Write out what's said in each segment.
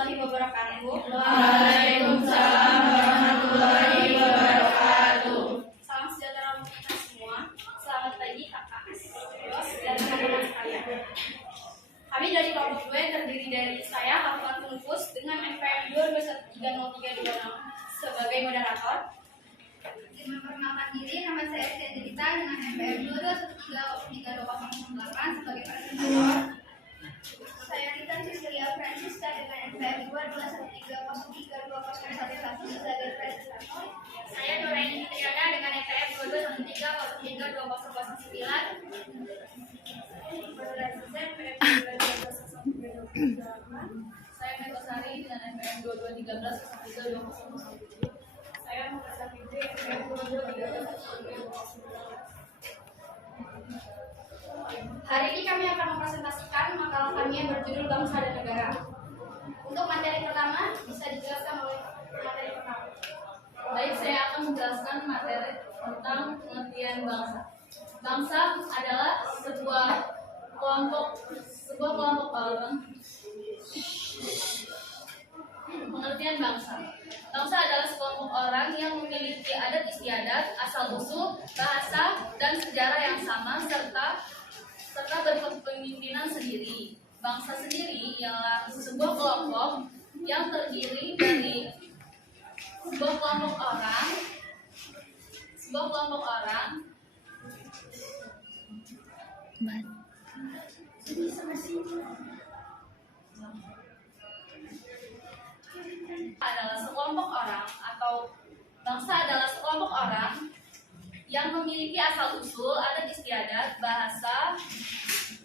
warahmatullahi wabarakatuh. Waalaikumsalam warahmatullahi wabarakatuh. Salam sejahtera untuk kita semua. Selamat pagi kakak, bos, dan teman-teman sekalian. Kami dari kelompok 2 yang terdiri dari saya, Hafilat Nufus, dengan NPM 2213036 sebagai moderator. Memperkenalkan diri, nama saya Estian Dita dengan NPM 2213038 sebagai presentator. Saya Rita Cecilia Francisca dengan NPM 22130320111 sebagai presentator. Saya Nuraini Triana dengan NPM 22130320111. Saya Metosari dengan NPM 2213 Saya Muhammad Fitri NPM 2213. Hari ini kami akan mempresentasikan makalah kami yang berjudul Bangsa dan Negara. Untuk materi pertama bisa dijelaskan oleh materi pertama. Baik, saya akan menjelaskan materi tentang pengertian bangsa. Bangsa adalah sebuah kelompok orang. Pengertian bangsa. Bangsa adalah sekelompok orang yang memiliki adat istiadat, asal-usul, bahasa, dan sejarah yang sama serta berkepemimpinan sendiri. Bangsa sendiri ialah sebuah kelompok yang terdiri dari sebuah kelompok orang adalah sekelompok orang atau bangsa adalah sekelompok orang yang memiliki asal-usul, adat istiadat, bahasa,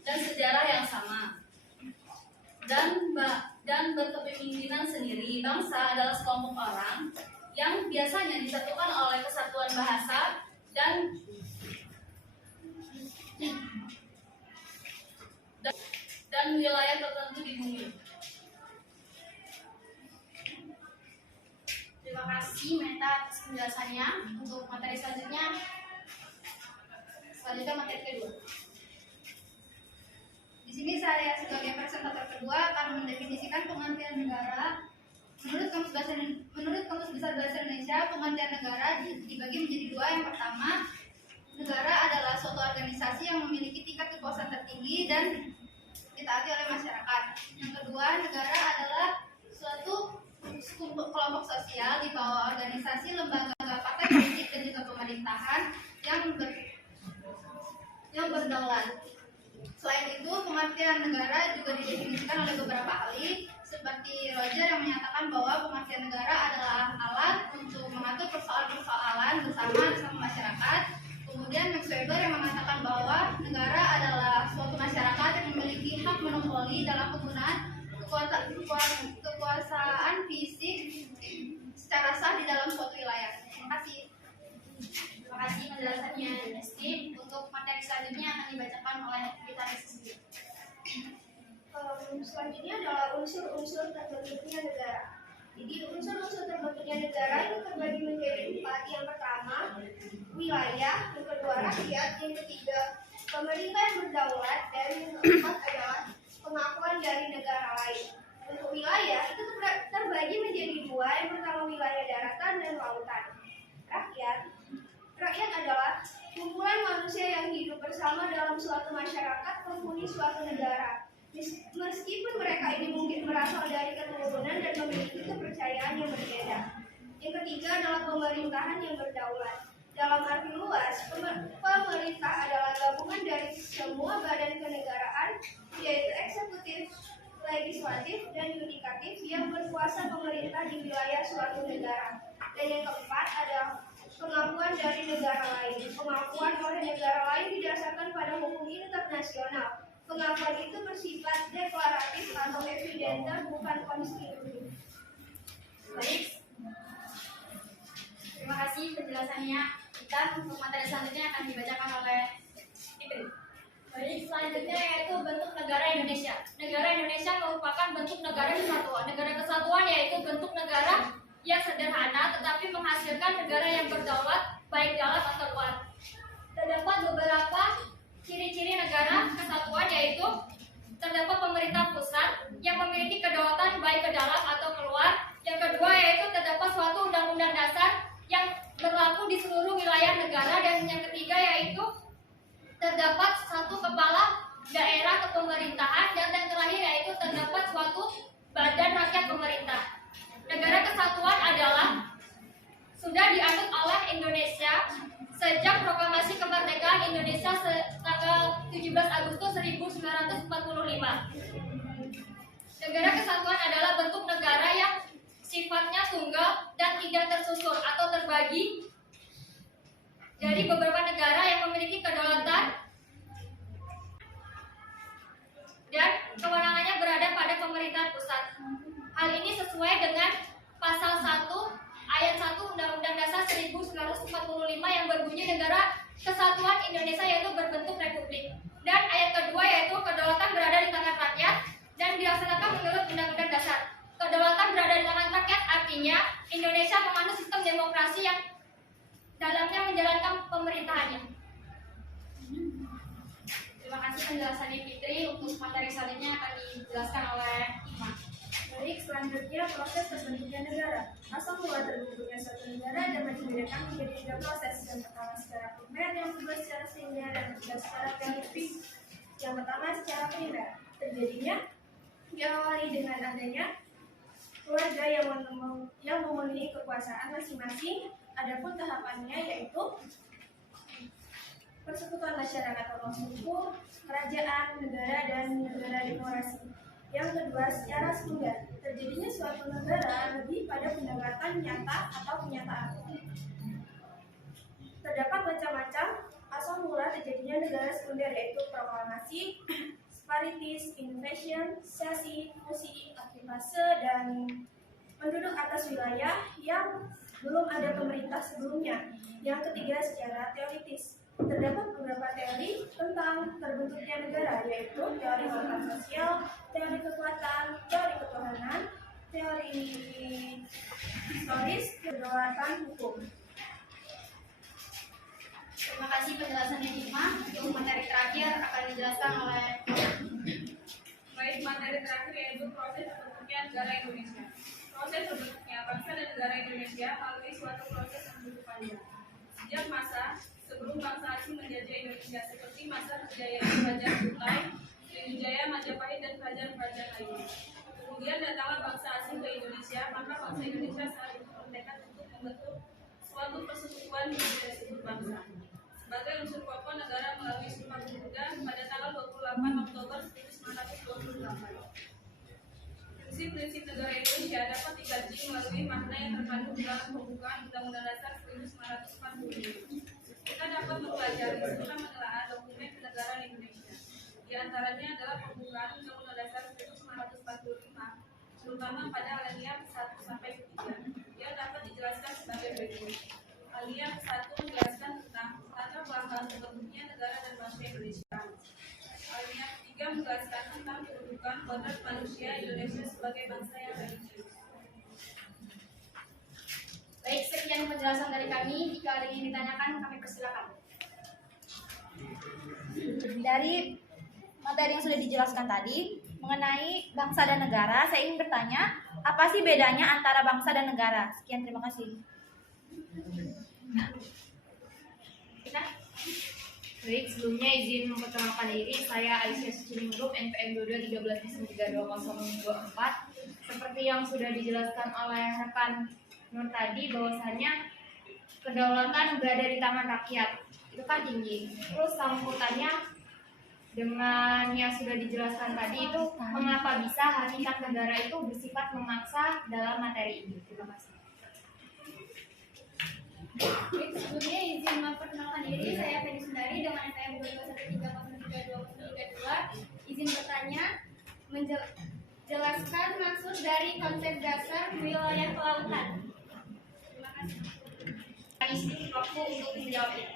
dan sejarah yang sama dan berkepemimpinan sendiri. Bangsa adalah sekelompok orang yang biasanya disatukan oleh kesatuan bahasa dan wilayah tertentu di bumi. Terima kasih Meta atas penjelasannya. Untuk materi selanjutnya materi kedua. Di sini saya sebagai presentator kedua akan mendefinisikan pengertian negara. Menurut Kamus Besar Bahasa Indonesia, pengertian negara dibagi menjadi dua. Yang pertama, negara adalah suatu organisasi yang memiliki tingkat kekuasaan tertinggi dan ditaati oleh masyarakat. Yang kedua, negara adalah suatu kelompok sosial di bawah organisasi, lembaga, partai politik, dan juga pemerintahan yang berdaulat. Selain itu, pengertian negara juga didefinisikan oleh beberapa ahli, seperti Roger yang menyatakan bahwa pengertian negara adalah alat untuk mengatur persoalan-persoalan bersama masyarakat. Kemudian Max Weber yang mengatakan bahwa negara adalah suatu masyarakat yang memiliki hak monopoli dalam penggunaan kekuasaan fisik secara sah di dalam suatu wilayah. Terima kasih. Terima kasih penjelasannya Esti. Untuk materi selanjutnya akan dibacakan oleh kita sendiri. Selanjutnya adalah unsur-unsur terbentuknya negara. Jadi unsur-unsur terbentuknya negara itu terbagi menjadi 4. Yang pertama, wilayah. Yang kedua, rakyat. Yang ketiga, pemerintah yang berdaulat. Dan yang keempat adalah pengakuan dari negara lain. Untuk wilayah itu terbagi menjadi 2. Yang pertama, wilayah daratan dan lautan. Rakyat adalah kumpulan manusia yang hidup bersama dalam suatu masyarakat penghuni suatu negara. Meskipun mereka ini mungkin berasal dari keturunan dan memiliki kepercayaan yang berbeda. Yang ketiga adalah pemerintahan yang berdaulat. Dalam arti luas, pemerintah adalah gabungan dari semua badan kenegaraan, yaitu eksekutif, legislatif, dan yudikatif yang berkuasa pemerintah di wilayah suatu negara. Dan yang keempat adalah pengakuan dari negara lain. Pengakuan oleh negara lain didasarkan pada hukum internasional. Pengakuan itu bersifat deklaratif atau evidenter, bukan konstitusi. Baik. Terima kasih penjelasannya. Kita untuk materi selanjutnya akan dibacakan oleh Fitri. Baik, selanjutnya yaitu bentuk negara Indonesia. Negara Indonesia merupakan bentuk negara kesatuan. Negara kesatuan yaitu bentuk negara yang sederhana tetapi menghasilkan negara yang berdaulat baik dalam atau luar. Terdapat beberapa ciri-ciri negara kesatuan yaitu terdapat pemerintah pusat yang memiliki kedaulatan baik baik ke dalam atau keluar. Yang kedua yaitu terdapat suatu undang-undang dasar yang berlaku di seluruh wilayah negara. Dan yang ketiga yaitu terdapat satu kepala daerah kepemerintahan. Dan yang terakhir yaitu terdapat suatu badan rakyat pemerintah. Negara kesatuan adalah sudah dianut oleh Indonesia sejak proklamasi kemerdekaan Indonesia tanggal 17 Agustus 1945. Negara kesatuan adalah bentuk negara yang sifatnya tunggal dan tidak tersusun atau terbagi dari beberapa negara yang memiliki kedaulatan dan kewenangannya berada pada pemerintahan pusat. Hal ini sesuai dengan pasal 1 ayat 1 Undang-Undang Dasar 1945 yang berbunyi negara kesatuan Indonesia yaitu berbentuk republik. Dan ayat kedua yaitu kedaulatan berada di tangan rakyat dan dilaksanakan menurut Undang-Undang Dasar. Kedaulatan berada di tangan rakyat artinya Indonesia memanut sistem demokrasi yang dalamnya menjalankan pemerintahannya. Terima kasih penjelasannya Fitri. Untuk materi selanjutnya akan dijelaskan oleh Iman. Baik, selanjutnya proses terbentuknya negara. Asal mula terbentuknya suatu negara dapat dibedakan menjadi 3 proses. Yang pertama secara primer, yang kedua secara sekunder, dan ketiga secara teoritis. Yang pertama secara primer, terjadinya diawali dengan adanya keluarga yang memenuhi kekuasaan masing-masing. Adapun tahapannya yaitu persekutuan masyarakat atau suku, kerajaan, negara, dan negara demokrasi. Yang kedua, secara sekunder, terjadinya suatu negara lebih pada pendekatan nyata atau kenyataan. Terdapat macam-macam asal mula terjadinya negara sekunder yaitu proklamasi, separatis, invasion, sesi, fusi, aktivase, dan penduduk atas wilayah yang belum ada pemerintah sebelumnya. Yang ketiga, secara teoritis. Terdapat beberapa teori tentang terbentuknya negara, yaitu teori tentang sosial, teori kekuatan, teori ketuhanan, teori historis, kedaulatan hukum. Terima kasih penjelasannya Ima. Untuk materi terakhir akan dijelaskan oleh Baik, materi terakhir yaitu proses terbentuknya negara Indonesia. Proses terbentuknya bangsa dan negara Indonesia melalui suatu proses yang begitu panjang. Sejak masa sebelum bangsa asing menjajah Indonesia seperti masa kejayaan Kerajaan Kutai, Sriwijaya, Majapahit, dan kerajaan-kerajaan lainnya. Kemudian datanglah bangsa asing ke Indonesia, maka bangsa Indonesia saat itu bertekad untuk membentuk suatu persekutuan yang disebut bangsa. Sebagai unsur pokok negara melalui Sumpah Pemuda pada tanggal 28 Oktober 1928. Prinsip-prinsip negara Indonesia dapat dikaji melalui makna yang terkandung dalam pembukaan Undang-Undang Dasar 1945. Kita dapat mempelajari serta menelaah dokumen kenegaraan Indonesia. Di antaranya adalah pembukaan Undang-Undang Dasar 1945, terutama pada alinea 1 sampai 3, yang dapat dijelaskan sebagai berikut. Alinea 1 menjelaskan tentang tata belakang terbentuknya negara dan bangsa Indonesia. Alinea 3 menjelaskan tentang kedudukan kodrat manusia Indonesia sebagai bangsa yang religius. Baik, sekian penjelasan dari kami. Jika ada yang ditanyakan, kami persilakan. Dari materi yang sudah dijelaskan tadi mengenai bangsa dan negara, saya ingin bertanya, apa sih bedanya antara bangsa dan negara? Sekian, terima kasih. Baik, sebelumnya izin memperkenalkan diri, saya Aisyah Suciningrum, NPM 2213-32024. Seperti yang sudah dijelaskan oleh rekan Nur tadi, bahwasannya kedaulatan berada di tangan rakyat, itu kan tinggi. Terus sangkutannya dengan yang sudah dijelaskan tadi itu, mengapa bisa hakikat negara itu bersifat memaksa dalam materi ini? Terima kasih. Baik, sebelumnya izin memperkenalkan diri, saya Feni Sundari dengan NPM 2213-32032. Izin bertanya, menjelaskan maksud dari konsep dasar wilayah kelautan. Terima kasih. Isi waktu untuk menjawabnya.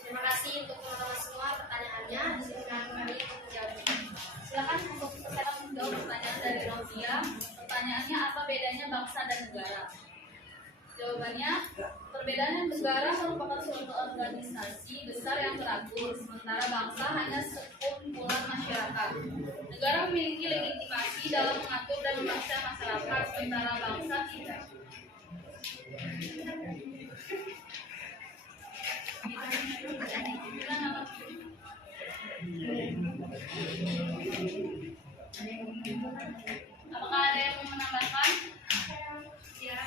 Terima kasih untuk teman-teman semua pertanyaannya. Di sini kami untuk menjawabnya. Silakan untuk peserta menjawab pertanyaan dari Rosia. Pertanyaannya, apa bedanya bangsa dan negara? Jawabannya, perbedaan negara merupakan suatu organisasi besar yang teratur, sementara bangsa hanya sekumpulan memiliki legitimasi dalam mengatur dan memaksa masyarakat, sementara bangsa tidak. Apakah ada yang mau menambahkan? Ya.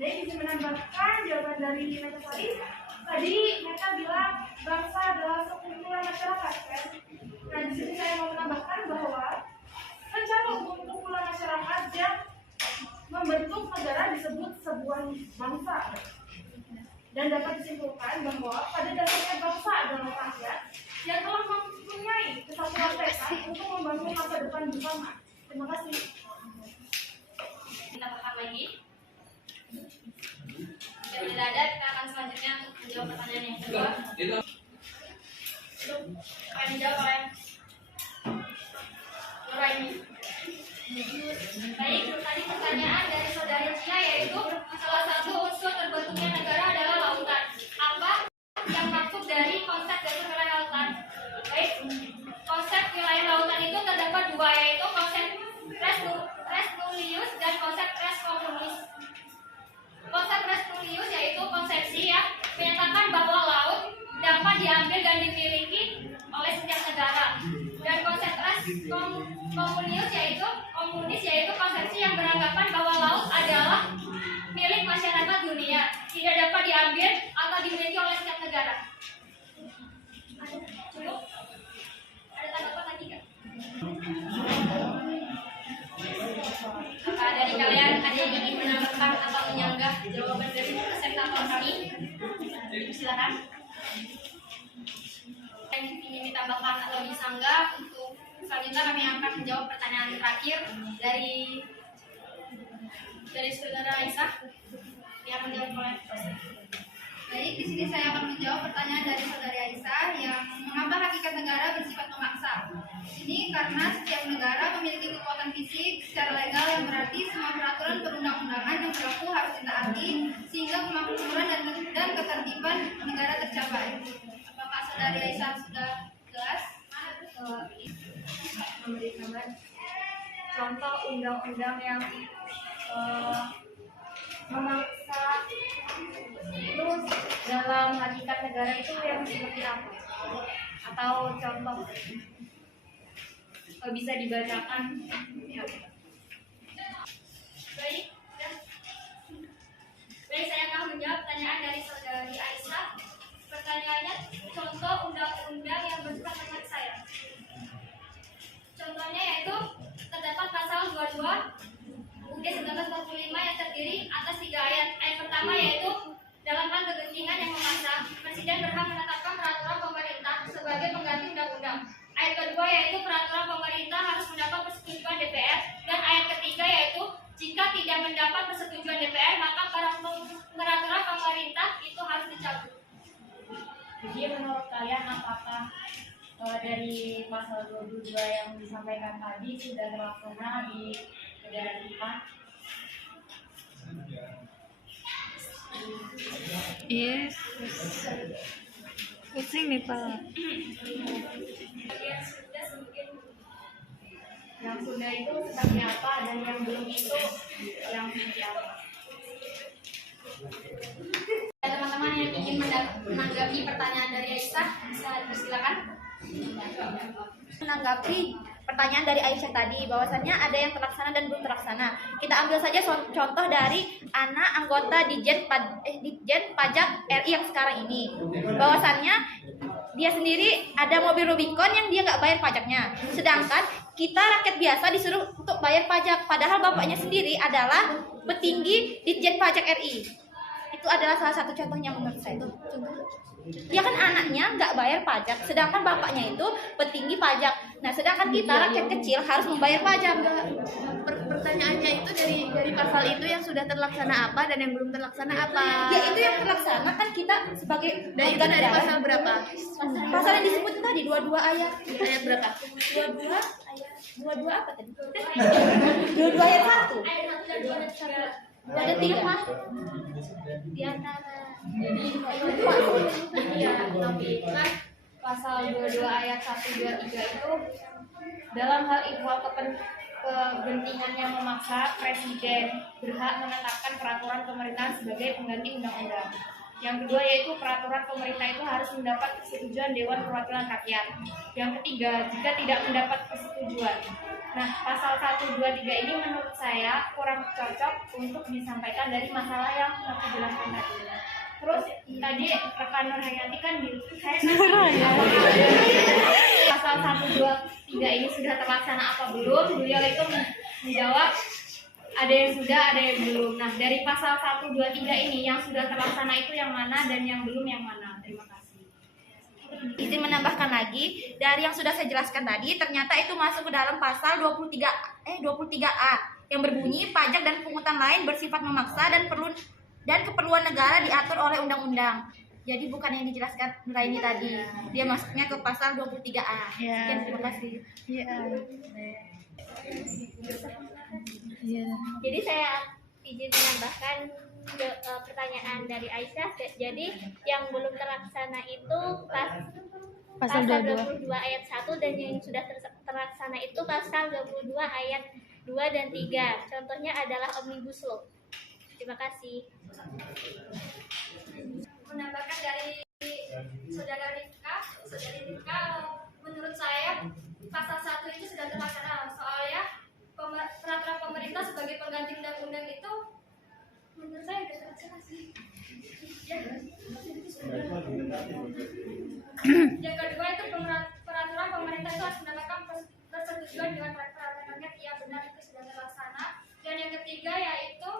Jadi bisa menambahkan jawaban dari Metavari. Tadi mereka bilang bangsa adalah sekumpulan masyarakat, kan? Nah, di sini saya mau menambahkan bahwa rencana kumpulan masyarakat yang membentuk negara disebut sebuah bangsa. Dan dapat disimpulkan bahwa pada dasarnya bangsa adalah rakyat yang telah mempunyai kesatuan tekad untuk membangun masa depan bersama. Terima kasih. Kita bahas lagi. Jika tidak ada, kita akan selanjutnya untuk menjawab pertanyaan yang kedua. Akan dijawab oleh Nuraini. Baik, tadi pertanyaan dari saudari Cia yaitu salah satu unsur terbentuknya negara adalah lautan. Apa yang maksud dari konsep dasar wilayah lautan? Baik, konsep wilayah lautan itu terdapat dua, yaitu konsep res nullius dan konsep res communis. Konsep res nullius yaitu konsepsi yang menyatakan bahwa laut dapat diambil dan dimiliki oleh setiap negara. Dan konsep res komunis yaitu konsepsi yang beranggapan bahwa laut adalah milik masyarakat dunia, tidak dapat diambil atau dimiliki oleh setiap negara. Cukup? Ada tanggapan lagi nggak? Apa dari kalian ada yang ingin menambahkan atau menyanggah jawaban dari presentator kami? Silakan. Yang ingin ditambahkan atau disanggah, untuk selanjutnya kami akan menjawab pertanyaan terakhir dari saudara Aisyah yang menjawab oleh dosen. Baik, di sini saya akan menjawab pertanyaan dari saudari Aisyah yang mengapa hakikat negara bersifat memaksa. Ini karena setiap negara memiliki kekuatan fisik secara legal yang berarti semua peraturan perundang-undangan yang berlaku harus ditaati sehingga kemakmuran dan ketertiban negara tercapai. Apakah saudari Aisyah sudah jelas? Memberikan contoh undang-undang yang memaksa itu dalam hakikat negara itu yang seperti apa? Atau contoh bisa dibacakan? Ya. Baik, saya akan menjawab pertanyaan dari saudari Aisyah. Pertanyaannya, contoh undang-undang yang bersifat memaksa ya. Contohnya yaitu terdapat pasal 22 UUD 1945 yang terdiri atas 3 ayat. Ayat pertama yaitu dalam hal kegentingan yang memaksa, Presiden berhak menetapkan peraturan pemerintah sebagai pengganti undang-undang. Ayat kedua yaitu peraturan pemerintah harus mendapat persetujuan DPR, dan ayat ketiga yaitu jika tidak mendapat persetujuan DPR maka peraturan pemerintah itu harus dicabut. Jadi menurut kalian apakah dari pasal 22 yang disampaikan tadi sudah terlaksana di negara kita? Yes. Pusing nih Pak. Yang sudah itu seperti apa dan yang belum itu yang seperti apa? Ada teman-teman yang ingin menanggapi pertanyaan dari Aisyah, bisa silakan. Menanggapi pertanyaan dari Aisyah tadi, bahwasannya ada yang terlaksana dan belum terlaksana. Kita ambil saja contoh dari anak anggota Ditjen Pajak RI yang sekarang ini. Bahwasannya dia sendiri ada mobil Rubicon yang dia nggak bayar pajaknya. Sedangkan kita rakyat biasa disuruh untuk bayar pajak. Padahal bapaknya sendiri adalah petinggi Ditjen Pajak RI. Itu adalah salah satu contohnya menurut saya itu. Dia kan anaknya nggak bayar pajak, sedangkan bapaknya itu petinggi pajak. Nah, sedangkan kita rakyat kecil harus membayar pajak. Pertanyaannya itu dari pasal itu yang sudah terlaksana apa dan yang belum terlaksana apa? Ya itu yang terlaksana kan kita sebagai Dan itu warga dari negara. pasal berapa? Pasal yang disebut tadi 22 ayat. Ayat berapa? 22 apa tadi? 22 ayat 1. Ada 3 di antara Jadi ya, tapi kan pasal 22 ayat 1, 2, 3 itu dalam hal ihwal kepentingan yang memaksa, Presiden berhak menetapkan peraturan pemerintahan sebagai pengganti undang-undang. Yang kedua yaitu peraturan pemerintah itu harus mendapat persetujuan Dewan Perwakilan Rakyat. Yang ketiga, jika tidak mendapat persetujuan. Nah, pasal 1, 2, 3 ini menurut saya kurang cocok untuk disampaikan dari masalah yang aku jelaskan tadi. Terus tadi rekan Nur Hayanti kan saya pasal 1, 2, 3 ini sudah terlaksana apa belum? Beliau itu menjawab ada yang sudah, ada yang belum. Nah, dari pasal 1, 2, 3 ini yang sudah terlaksana itu yang mana dan yang belum yang mana? Terima kasih. Izin menambahkan lagi, dari yang sudah saya jelaskan tadi, ternyata itu masuk ke dalam pasal 23A yang berbunyi pajak dan pungutan lain bersifat memaksa dan keperluan negara diatur oleh undang-undang. Jadi bukan yang dijelaskan Nuraini tadi. Dia masuknya ke pasal 23A. Sekian, terima kasih. Jadi saya izin menambahkan pertanyaan dari Aisyah. Jadi yang belum terlaksana itu pasal 22 ayat 1 dan yang sudah terlaksana itu pasal 22 ayat 2 dan 3. Contohnya adalah Omnibus Law. Terima kasih. Menambahkan dari saudari Rifka, menurut saya pasal 1 itu sudah terlaksana. Soalnya peraturan pemerintah sebagai pengganti undang-undang itu menurut saya sudah terlaksana sih. Yang kedua itu peraturan pemerintah itu harus mendapatkan persetujuan dengan peraturan rakyat. Iya benar, itu sudah terlaksana. Dan yang ketiga yaitu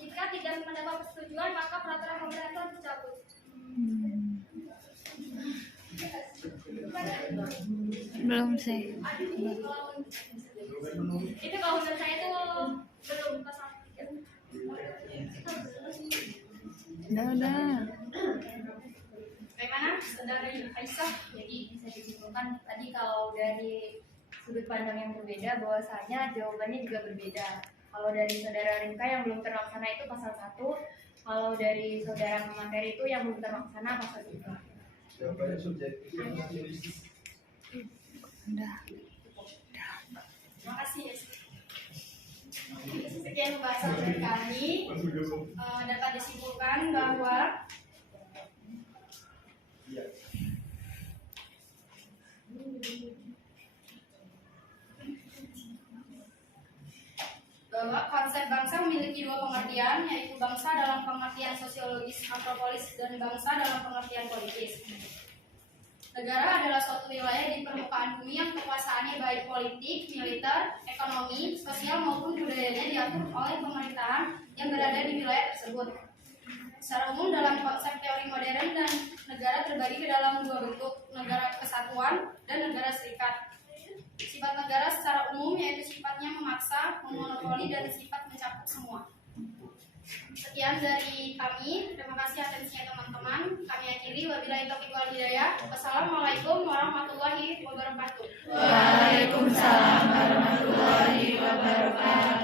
jika tidak mendapat persetujuan maka peraturan pemerintah harus dicabut. Belum sih. Itu kalau menurut saya itu belum pasal 3. Udah. Bagaimana saudari Aisyah? Jadi bisa disimpulkan tadi kalau dari sudut pandang yang berbeda bahwasanya jawabannya juga berbeda. Kalau dari saudara Rinka yang belum terlaksana itu pasal 1, kalau dari saudara pemateri itu yang belum terlaksana pasal 3. Jawabannya subjektif. Udah. Terima kasih. Sekian pembahasan dari kami. Dapat disimpulkan bahwa konsep bangsa memiliki dua pengertian, yaitu bangsa dalam pengertian sosiologis antropologis dan bangsa dalam pengertian politis. Negara adalah suatu wilayah di permukaan bumi yang kekuasaannya baik politik, militer, ekonomi, sosial maupun budayanya diatur oleh pemerintahan yang berada di wilayah tersebut. Secara umum dalam konsep teori modern dan negara terbagi ke dalam dua bentuk, negara kesatuan dan negara serikat. Sifat negara secara umum yaitu sifatnya memaksa, memonopoli, dan sifat mencakup semua. Sekian dari kami. Terima kasih atensinya teman-teman. Kami akhiri. Wabillahi taufiq wal hidayah. Wassalamualaikum warahmatullahi wabarakatuh. Waalaikumsalam warahmatullahi wabarakatuh.